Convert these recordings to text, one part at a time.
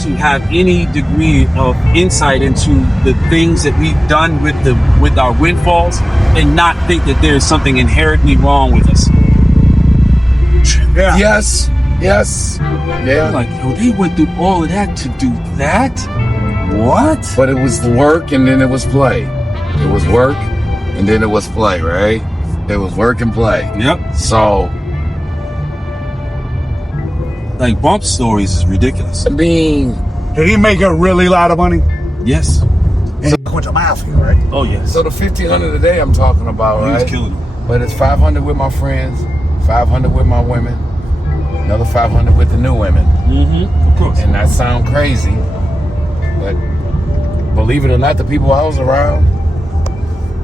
to have any degree of insight into the things that we've done with our windfalls and not think that there's something inherently wrong with us. Yeah. Yes. Yeah. Like, yo, they went through all of that to do that? What? But it was work and then it was play. It was work and then it was play, right? It was work and play. Yep. So, like, Bump Stories is ridiculous. I mean, Did he make a really lot of money? Yes. And he went to mafia, right? Oh, yes. so the 1,500 a day I'm talking about, He right? was killing them. But it's 500 with my friends, 500 with my women, another 500 with the new women. Of course. And that sound crazy, but believe it or not, the people I was around,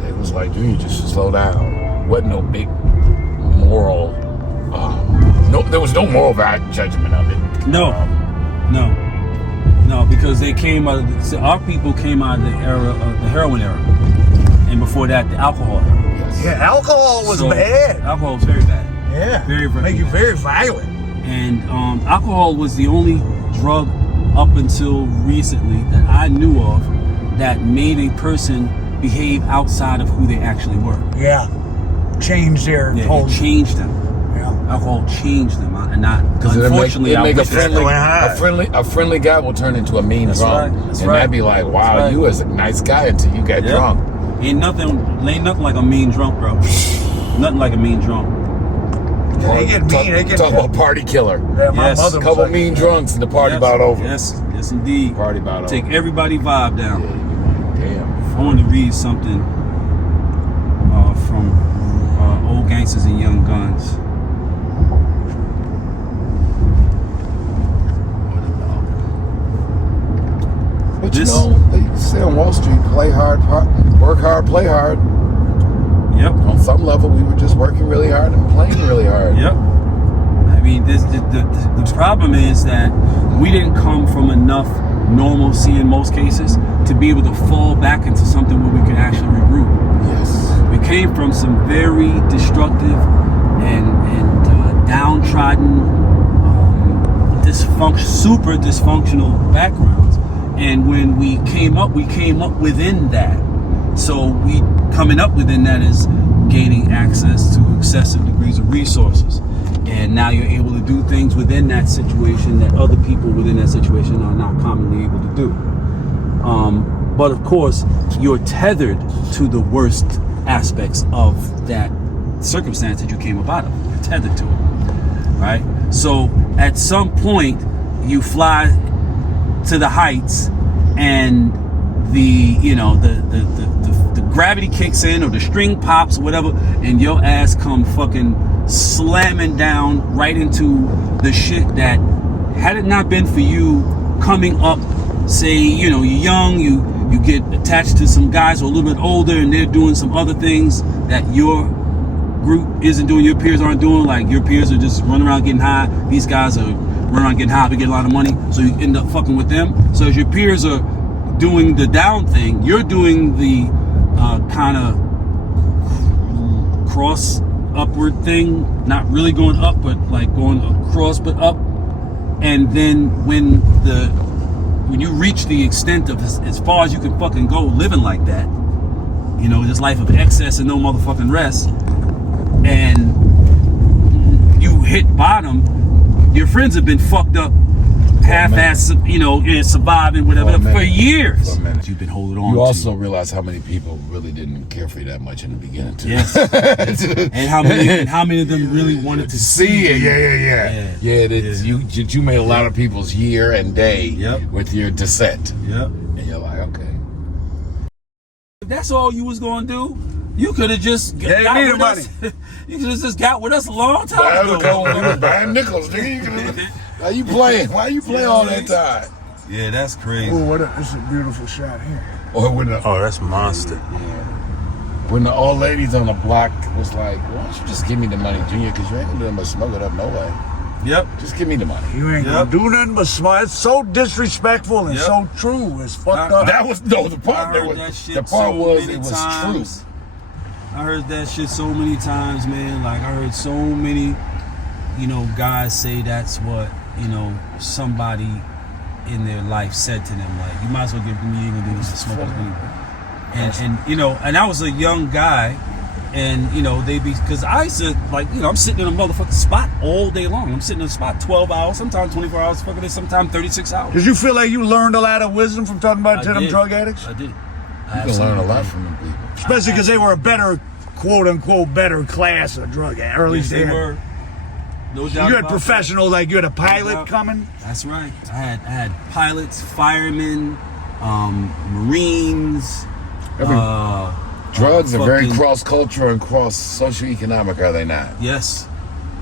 it was like, dude, you just slow down. Wasn't no big moral, there was no moral judgment of it. No, because they came out of our people came out of the era of the heroin era, and before that, the alcohol era. Yes. Yeah, alcohol was bad. Alcohol was very bad. Yeah. Very, very Make you bad. very violent. And alcohol was the only drug up until recently that I knew of that made a person behave outside of who they actually were. Yeah. Change their whole... It changed them. Yeah. Alcohol changed them, and not Because unfortunately. it make I a witnessed a friendly guy will turn into a mean drunk, That's and right. that'd be like, wow, That's you was a nice guy until you got drunk. Ain't nothing like a mean drunk, bro. Nothing like a mean drunk. They get mean. They get... Talk about party killer. Yeah, my Yes. mother A was couple like, mean drunks and the party about over. Yes, indeed. Party about Take over. everybody vibe down. Damn. I want to read something from Old Gangsters and Young Guns. But This- you know, they say on Wall Street, play hard, work hard, play hard. Yep. On some level, we were just working really hard and playing really hard. Yep. I mean, the problem is that we didn't come from enough normalcy in most cases to be able to fall back into something where we could actually regroup. Yes. We came from some very destructive and downtrodden, super dysfunctional backgrounds. And when we came up within that. So coming up within that is gaining access to excessive degrees of resources. And now you're able to do things within that situation that other people within that situation are not commonly able to do. But of course, you're tethered to the worst aspects of that circumstance that you came up out of. You're tethered to it, right? So at some point, you fly to the heights, and the gravity kicks in, or the string pops, or whatever, and your ass come fucking slamming down right into the shit that, had it not been for you coming up, say, you're young, you get attached to some guys who are a little bit older, and they're doing some other things that your group isn't doing, your peers aren't doing. Like, your peers are just running around getting high, these guys are running around getting high to get a lot of money, so you end up fucking with them. So as your peers are doing the down thing, you're doing the kind of cross upward thing, not really going up, but like going across but up. And then when you reach the extent of as far as you can fucking go living like that, this life of excess and no motherfucking rest, and you hit bottom, your friends have been fucked up, half-ass, surviving, whatever, for years. For a minute. You've been holding on. You to. also realize how many people really didn't care for you that much in the beginning, too. Yes. and how many of them really wanted to See it, yeah. Yeah. You made a lot of people's year and day with your descent. Yep. And you're like, okay. If that's all you was gonna do, you could have just got with us. You could have just got with us a long time ago. Buying nickels, nigga. Why you playing? Why you play all that time? Yeah, that's crazy. Oh, this is a beautiful shot here. Or when that's monster. When the old ladies on the block was like, why don't you just give me the money, Junior, because you ain't gonna do nothing but smoke it up no way. Yep. Just give me the money. You ain't gonna do nothing but smile. It's so disrespectful and so true. It's fucked up. That was the part. It was true. I heard that shit so many times, man. Like, I heard so many, guys say that's what, somebody in their life said to them, like, you might as well give me, you ain't gonna do this to smoke up anyway. And you know, and I was a young guy, and you know, because I used to, like, you know, I'm sitting in a motherfucking spot all day long. I'm sitting in a spot 12 hours, sometimes 24 hours, fucking sometimes 36 hours. Did you feel like you learned a lot of wisdom from talking about to them drug addicts? I did. You can learn a lot from them people. Especially because they were a better, quote unquote, better class of drug addicts. Or at least they were. No doubt. You had professionals, like you had a pilot coming. That's right. I had pilots, firemen, Marines. Drugs are very cross-cultural and cross-socioeconomic, are they not? Yes.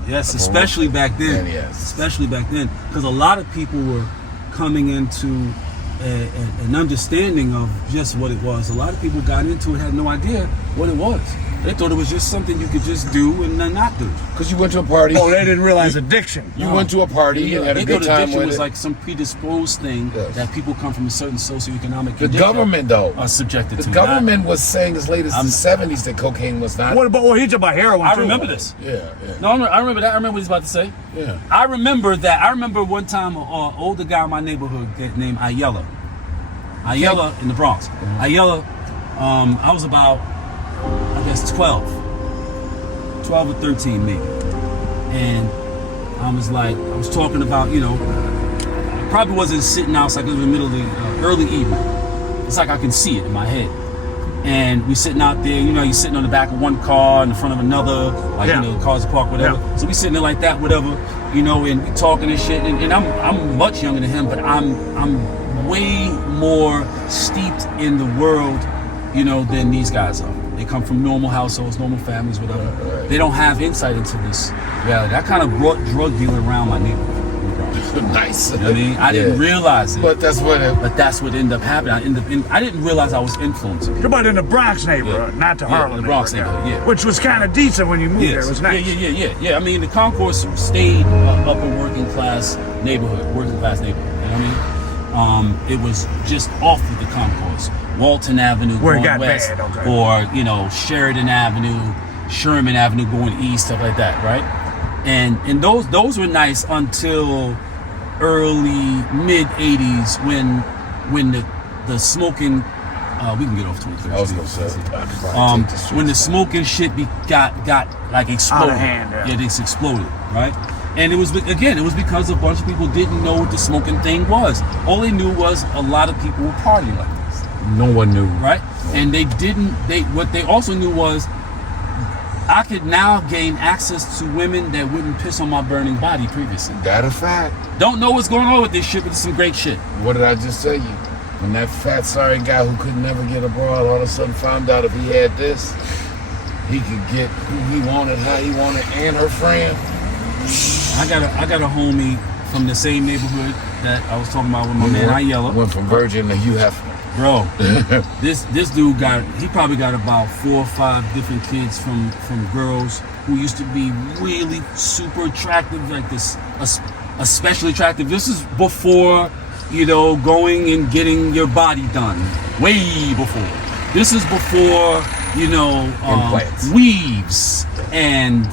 Yes, especially back then. Yes. Especially back then. Because a lot of people were coming into an understanding of just what it was. A lot of people got into it, had no idea what it was. They thought it was just something you could just do and then not do. Because you went to a party. Oh, they didn't realize addiction. You went to a party and had a good time addiction with was it. like some predisposed thing that people come from a certain socioeconomic The condition government, though, are subjected to. the government was saying as late as the 70s that cocaine was not. What about, well, he's about heroin, I too. remember this. Yeah. No, I remember that. I remember what he's about to say. Yeah. I remember that. I remember one time an older guy in my neighborhood named Ayala in the Bronx. Ayala, I was about, I guess, 12 or 13 maybe. And I was talking about, you know, probably wasn't sitting outside, it was in the middle of the early evening. It's like I can see it in my head. And we sitting out there, you know, you're sitting on the back of one car in the front of another, like, you know, cars parked, whatever. Yeah. So we sitting there like that, whatever, you know, and we talking and shit. And I'm much younger than him, but I'm way more steeped in the world, you know, than these guys are. They come from normal households, normal families, whatever. Right. They don't have insight into this reality. I kind of brought drug dealing around my neighborhood. Nice. You know what I mean? I didn't realize it. But that's what ended up happening. I didn't realize I was influencing. You're about in the Bronx neighborhood, not the Harlem the Bronx neighborhood. neighborhood, yeah. Which was kind of decent when you moved there. It was nice. Yeah. I mean, the concourse stayed upper working class neighborhood. You know what I mean? It was just off of the concourse. Walton Avenue Where it going got west, bad, okay. or, you know, Sheridan Avenue, Sherman Avenue going east, stuff like that, right? And those were nice until early mid 80s when the smoking we can get off 23rd. I was gonna say. When the smoking shit got like exploded. Out of hand, yeah. It just exploded, right? And it was because a bunch of people didn't know what the smoking thing was. All they knew was a lot of people were partying like this. No one knew. Right? And what they also knew was I could now gain access to women that wouldn't piss on my burning body previously. That a fact. Don't know what's going on with this shit, but it's some great shit. What did I just tell you? When that fat, sorry guy who could never get abroad all of a sudden found out if he had this, he could get who he wanted, how he wanted, and her friend. I got a homie from the same neighborhood that I was talking about with my man Ayala. Went from Virgin to Hugh Hefner. Bro, this dude he probably got about 4 or 5 different kids from girls who used to be really super attractive, like this, especially attractive. This is before, you know, going and getting your body done. Way before. This is before, you know, weaves and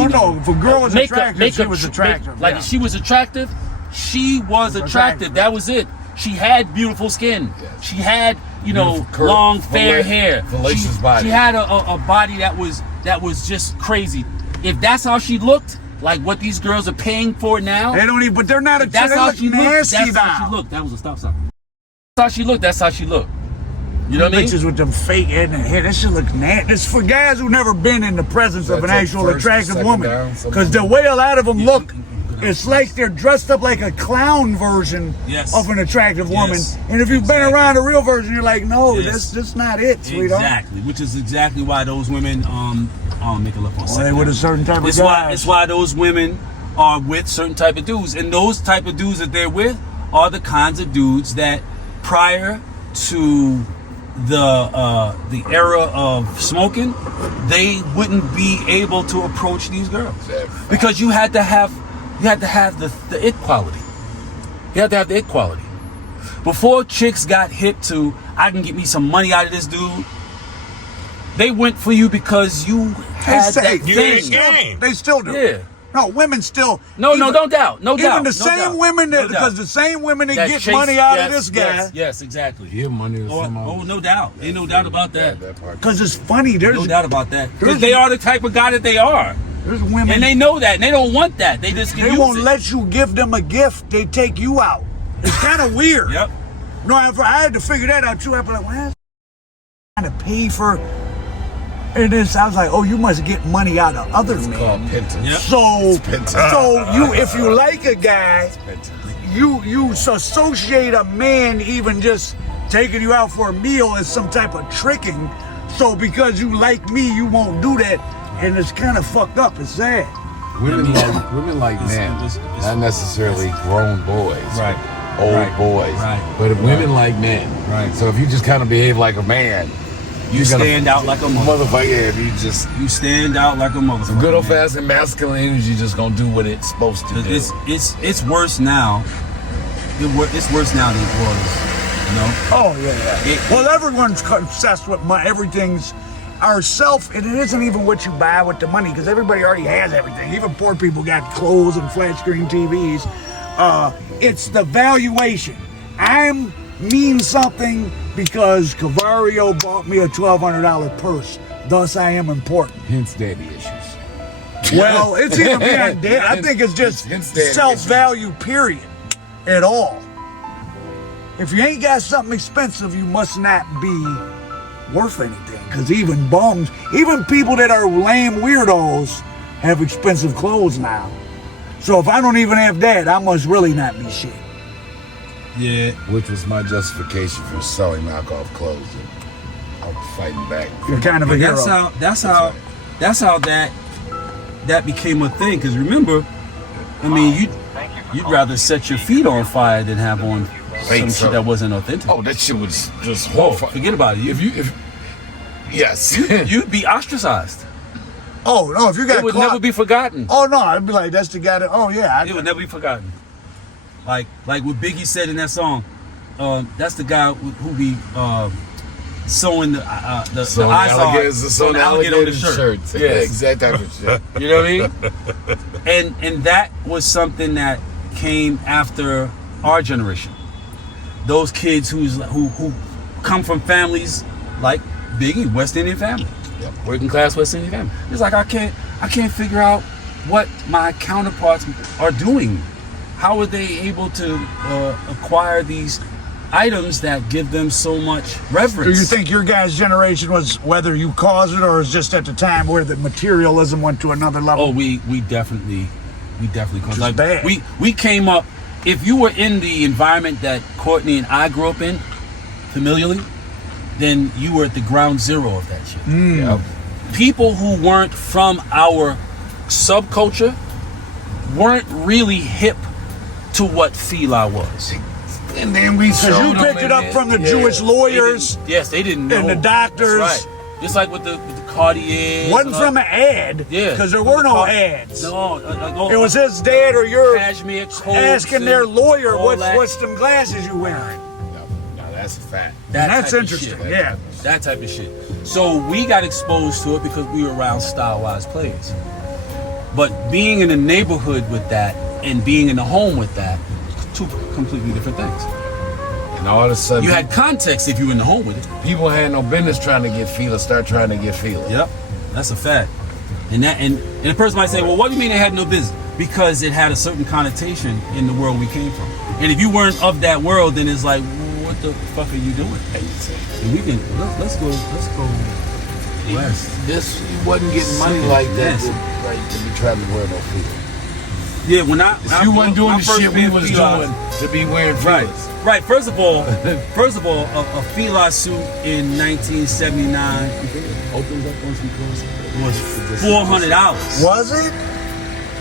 if a girl was attractive, she was attractive. Like if she was attractive, she was attractive. That was it. She had beautiful skin. Yes. She had, you know, long fair hair. Fallacious body. She had a body that was just crazy. If that's how she looked, like what these girls are paying for now, they don't even. But they're not. That's how she looked. That's how she looked. That was a stop sign. That's how she looked. That's how she looked. You know what I mean? Bitches with them fake head and hair. That shit look nasty. It's for guys who never been in the presence of an actual attractive woman. Because the way a lot of them look, it's like they're dressed up like a clown version of an attractive woman. And if you've been around a real version, you're like, no, that's not it, sweetheart. Exactly. Which is exactly why those women make a look on they with a certain type of guys. It's why those women are with certain type of dudes. And those type of dudes that they're with are the kinds of dudes that prior to the era of smoking, they wouldn't be able to approach these girls because you had to have the it quality. You had to have the it quality. Before chicks got hip to, I can get me some money out of this dude, they went for you because you had that thing. They still do. Yeah. No, women still. No, even, no doubt. No doubt. Even the same women that, because the same women that get money out of this guy. Yes, exactly. Give money to someone. Oh, no doubt. Ain't no doubt about that. Because it's funny. There's no doubt about that. Because they are the type of guy that they are. There's women. And they know that. And they don't want that. They just They won't let you give them a gift. They take you out. It's kind of weird. Yep. No, I had to figure that out too. I'd be like, well, I'm trying to pay for. And then I was like, oh, you must get money out of other men. Called penance. Yep. So you, if you like a guy, you associate a man even just taking you out for a meal as some type of tricking. So because you like me, you won't do that, and it's kind of fucked up. It's sad. Women like men, not necessarily grown boys, old boys, but women like men. Right. So if you just kind of behave like a man, you stand out like a motherfucker. Yeah, you stand out like a motherfucker. Some good old fashioned masculine energy just gonna do what it's supposed to do. It's worse now. It's worse now than it was. You know? Oh yeah. Well, everyone's obsessed with money. Everything's ourself, and it isn't even what you buy with the money, because everybody already has everything. Even poor people got clothes and flat screen TVs. It's the valuation. I mean something because Cavario bought me a $1,200 purse. Thus, I am important. Hence, daddy issues. Well, it's even beyond that. I think it's just self-value, period, at all. If you ain't got something expensive, you must not be worth anything. Because even bums, even people that are lame weirdos have expensive clothes now. So if I don't even have that, I must really not be shit. Yeah. Which was my justification for selling knockoff clothes. And I'm fighting back. You're kind of a hero. That's how that became a thing. Because remember, I mean, you'd rather set your feet on fire than have on some shit that wasn't authentic. Oh, that shit was just horrifying. Forget about it. Yes. You'd be ostracized. Oh no! If you got it would never be forgotten. Oh no! I'd be like, that's the guy that. Oh yeah. It would never be forgotten. Like what Biggie said in that song. That's the guy who be sewing the eyes on the alligator on the shirt. Yeah, exact type of shit. You know what I mean? And that was something that came after our generation. Those kids who come from families like Biggie, West Indian family. Yep. Working class West Indian family. It's like I can't figure out what my counterparts are doing. How are they able to acquire these items that give them so much reverence? Do you think your guys' generation was, whether you caused it or is just at the time where the materialism went to another level? Oh, we definitely caused it. Bad. We came up. If you were in the environment that Courtney and I grew up in, familiarly, then you were at the ground zero of that shit. Yep. People who weren't from our subculture weren't really hip to what Fila was. And then we because you picked it up from the Jewish lawyers. They didn't know. And the doctors. That's right. Just like with the Cartiers. Wasn't from an ad. Yeah. Because there were no ads. No. It was his dad or your cashmere coats asking their lawyer what's them glasses you wearing. No, that's a fact. That's interesting. Yeah. That type of shit. So we got exposed to it because we were around stylized players. But being in a neighborhood with that and being in the home with that, two completely different things. And all of a sudden, you had context if you were in the home with it. People had no business trying to get Fila, start trying to get Fila. Yep, that's a fact. And the person might say, well, what do you mean they had no business? Because it had a certain connotation in the world we came from. And if you weren't of that world, then it's like, well, what the fuck are you doing? And we can let's go west. This wasn't getting money like that to be trying to wear no Fila. Yeah, you wasn't doing the shit we was doing to be wearing Filas. Right. First of all, a Fila suit in 1979 opens up on some clothes was $400. Was it?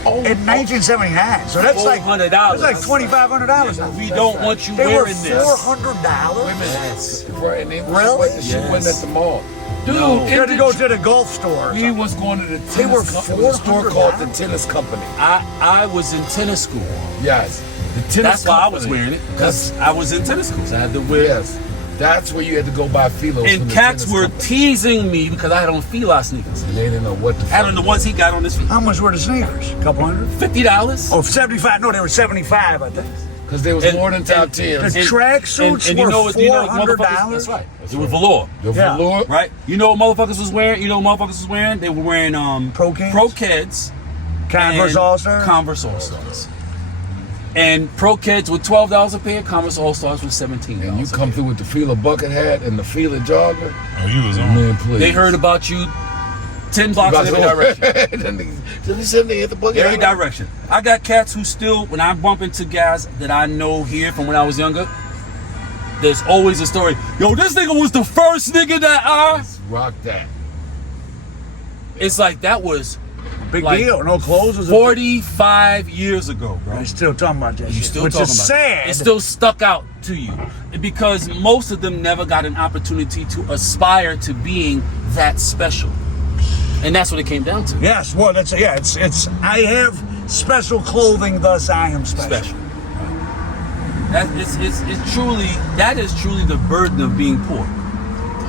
Oh, in 1979. So that's like $400. That's like $2,500 now. We don't want you wearing this. $400. Yes. Right. Really? The shit wasn't at the mall. Dude, you had to go to the Gulf store. He was going to the tennis company. A store called the Tennis Company. I was in tennis school. Yes. The tennis That's why I was wearing it, because I was in tennis school. So I had to wear That's where you had to go buy Filos. And cats were teasing me because I had on Fila sneakers. And they didn't know what the fuck. Having the ones he got on his feet. How much were the sneakers? A couple hundred? $50. Oh, 75. No, they were 75, I think. Because there was more than top 10. The tracksuits were $400. That's right. It was velour. The velour. Right? You know what motherfuckers was wearing? They were wearing Pro-Keds. Converse All-Stars? Converse All-Stars. And Pro-Keds were $12 a pair. Converse All-Stars were $17. And you come through with the Fila bucket hat and the Fila jogger. Oh, you was on. Man, please. They heard about you 10 blocks in every direction. Then they said they hit the bucket Every direction. I got cats who still, when I bump into guys that I know here from when I was younger, there's always a story. Yo, this nigga was the first nigga that I... Rock that. It's like that was... Big like deal. No clothes. Was 45 years ago, bro. You're still talking about that You shit. still Which talking is about sad. it. It still stuck out to you. Because most of them never got an opportunity to aspire to being that special. And that's what it came down to. Yes, well, it's I have special clothing, thus I am special. That is truly the burden of being poor.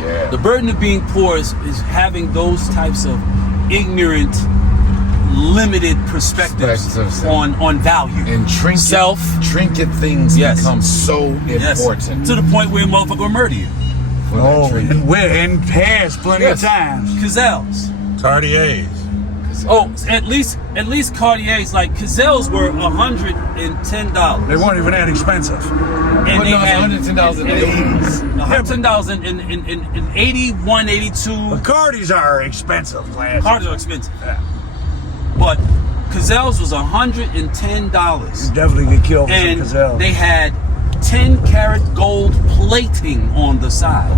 Yeah. The burden of being poor is having those types of ignorant, limited perspectives on value. And trinket things become so important. To the point where a motherfucker will murder you. Oh, and has plenty of times. Gazelles. Cartiers. Oh, at least Cartiers, like Gazelles were $110. They weren't even that expensive. And they had $110 in the 80s. $110 in 81, 82. The Cardis are expensive, class. Cars are expensive. Yeah. But Gazelles was $110. You definitely get killed for some And Gazelles. they had 10-karat gold plating on the side.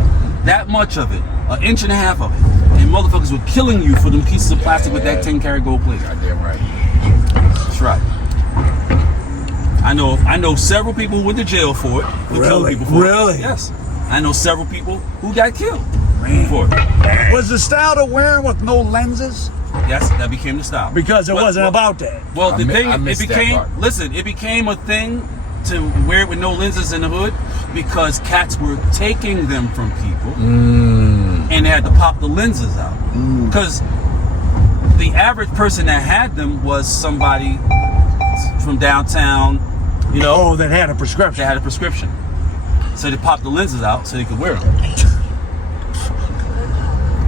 That much of it. An inch and a half of it. And motherfuckers were killing you for them pieces of plastic with that 10-karat gold plate. Goddamn right. That's right. I know several people who went to jail for it. Who killed people for Really? it. Yes. I know several people who got killed for it. Was the style to wearing with no lenses? Yes, that became the style. Because it wasn't about that. Well, I missed that part. it became a thing to wear it with no lenses in the hood because cats were taking them from people and they had to pop the lenses out. Because the average person that had them was somebody from downtown, you know. Oh, that had a prescription. They had a prescription. So they popped the lenses out so they could wear them.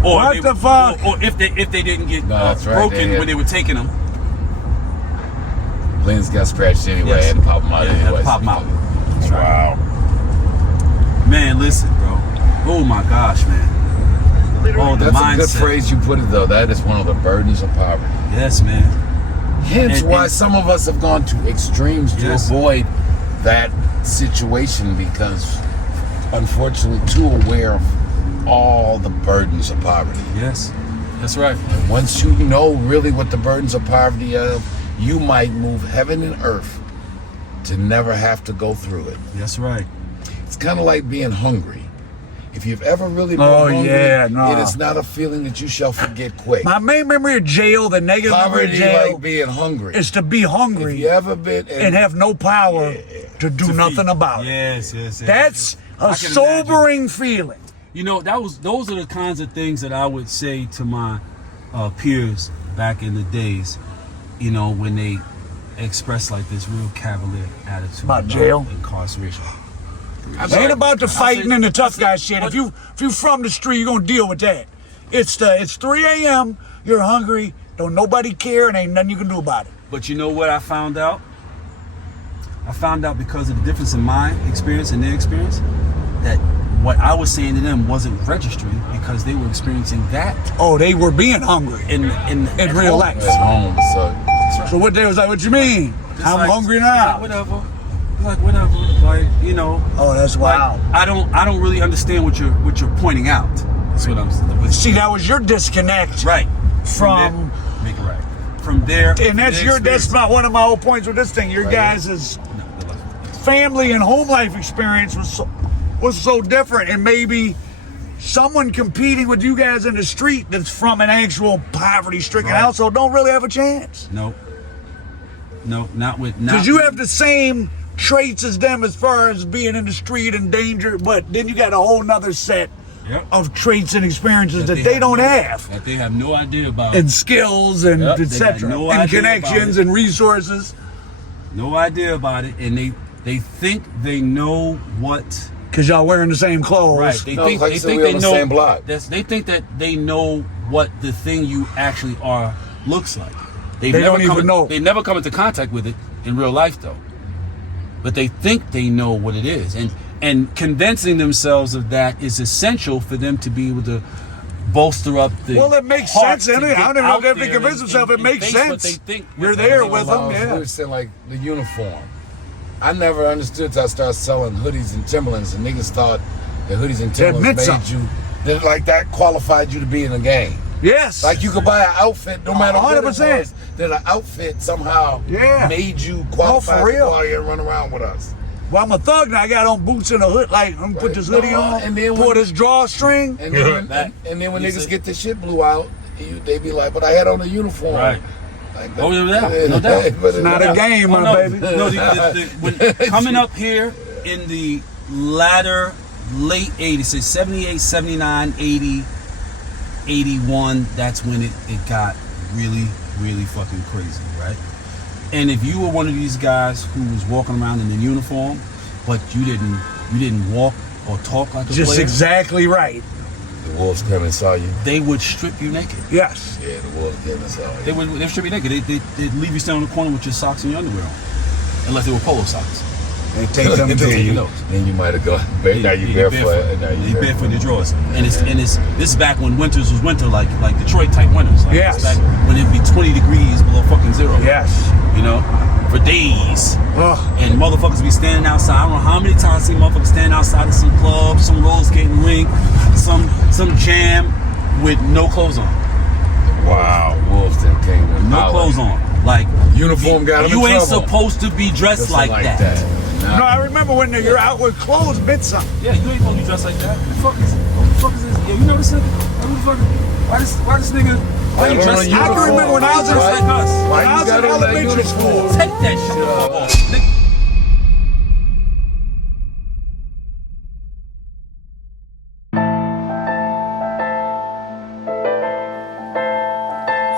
Or What the fuck? Or if they didn't get that's right, broken when they were taking them. Lens got scratched anyway. Yes. Had to pop them out Yeah, anyway. had to pop them out. That's right. Wow. Man, listen, bro. Oh my gosh, man. Oh, the That's mindset. a good phrase you put it though. That is one of the burdens of poverty. Yes, man. Hence And- why some of us have gone to extremes to avoid that situation because unfortunately too aware of all the burdens of poverty. Yes, that's right. And once you know really what the burdens of poverty are, you might move heaven and earth to never have to go through it. That's right. It's kind of like being hungry. If you've ever really been hungry, it is not a feeling that you shall forget quick. My main memory of jail, the negative memory of Poverty, jail, like being hungry, is to be hungry if you ever been and have no power to do nothing about it. Yes. That's a I can sobering feeling. You know, those are the kinds of things that I would say to my peers back in the days, you know, when they express like this real cavalier attitude About jail? incarceration. It ain't about the fighting and the tough guy shit. If you from the street, you're gonna deal with that. It's 3 a.m. You're hungry. Don't nobody care, and ain't nothing you can do about it. But you know what I found out? I found out because of the difference in my experience and their experience, that what I was saying to them wasn't registering because they were experiencing that Oh, they were being hungry in in real life. at home. So what they was like? What you mean? Just I'm like, hungry now. Whatever. Like whatever. Like, you know. Oh, that's Like, wild. I don't really understand what you're pointing out. That's what I'm saying. See, that was your disconnect Right. from there, make it right. From there. and that's about one of my whole points with this thing. Your guys' family and home life experience was so different, and maybe someone competing with you guys in the street that's from an actual poverty-stricken household don't really have a chance. Nope. No, not with. Because you have the same traits as them as far as being in the street and danger, but then you got a whole nother set of traits and experiences that they don't have. That they have no idea about. And skills and etc. No and connections and resources. No idea about it. And they think they know what. Because y'all wearing the same clothes. Right. They think they know. Same block. They think that they know what the thing you actually are looks like. They don't even know. They never come into contact with it in real life, though. But they think they know what it is, and convincing themselves of that is essential for them to be able to bolster up the. Well, it makes sense. I don't even know if they convince themselves. It makes sense. They think you're there with them. Yeah. We said like the uniform. I never understood until I started selling hoodies and Timberlands, and niggas thought the hoodies and Timberlands made you. That like that qualified you to be in a game. Yes. Like you could buy an outfit no matter 100%. what it was, that an outfit somehow made you qualified to go out here and run around with us. Well, I'm a thug now. I got on boots and a hood. Like, I'm gonna put this hoodie on, and then pull this drawstring. And then when niggas get this shit blew out, they be like, but I had on a uniform. Right. Like, no doubt. It's not a game, my baby. When coming up here in the late 80s, it's 78, 79, 80, 81, that's when it got really, really fucking crazy, right? And if you were one of these guys who was walking around in a uniform, but you didn't walk or talk like a just player, exactly right. The wolves came and saw you. They would strip you naked. Yes. Yeah, the wolves came and saw you. They'd strip you naked. They'd leave you standing on the corner with your socks and your underwear on, unless they were polo socks. They take them to you. Then you might have gone. Now you barefoot. You barefoot in your drawers. And this is back when winters was winter, like Detroit type winters. Like yes. It's back when it'd be 20 degrees below fucking zero. Yes. You know, for days. And motherfuckers be standing outside. I don't know how many times I see motherfuckers standing outside of some club, some roller skating rink, some jam with no clothes on. Wow, wolves then came with no clothes on. Like uniform got you ain't supposed to be dressed like that. Nah. No, I remember when you're out with clothes, bit something. Yeah, you ain't supposed to be dressed like that. Who the fuck is this? Yeah, you know this nigga? Who the fuck? Why this nigga? Why you dressed? I can remember when I was dressed like us. When I was in elementary school. Take that shit off, nigga.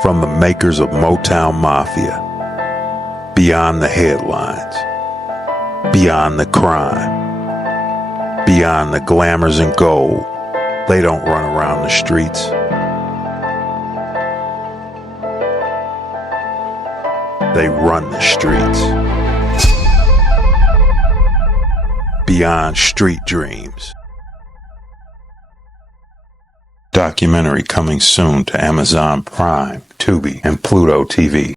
From the makers of Motown Mafia, beyond the headlines, beyond the crime, beyond the glamours and gold, they don't run around the streets. They run the streets. Beyond Street Dreams. Documentary coming soon to Amazon Prime, Tubi, and Pluto TV.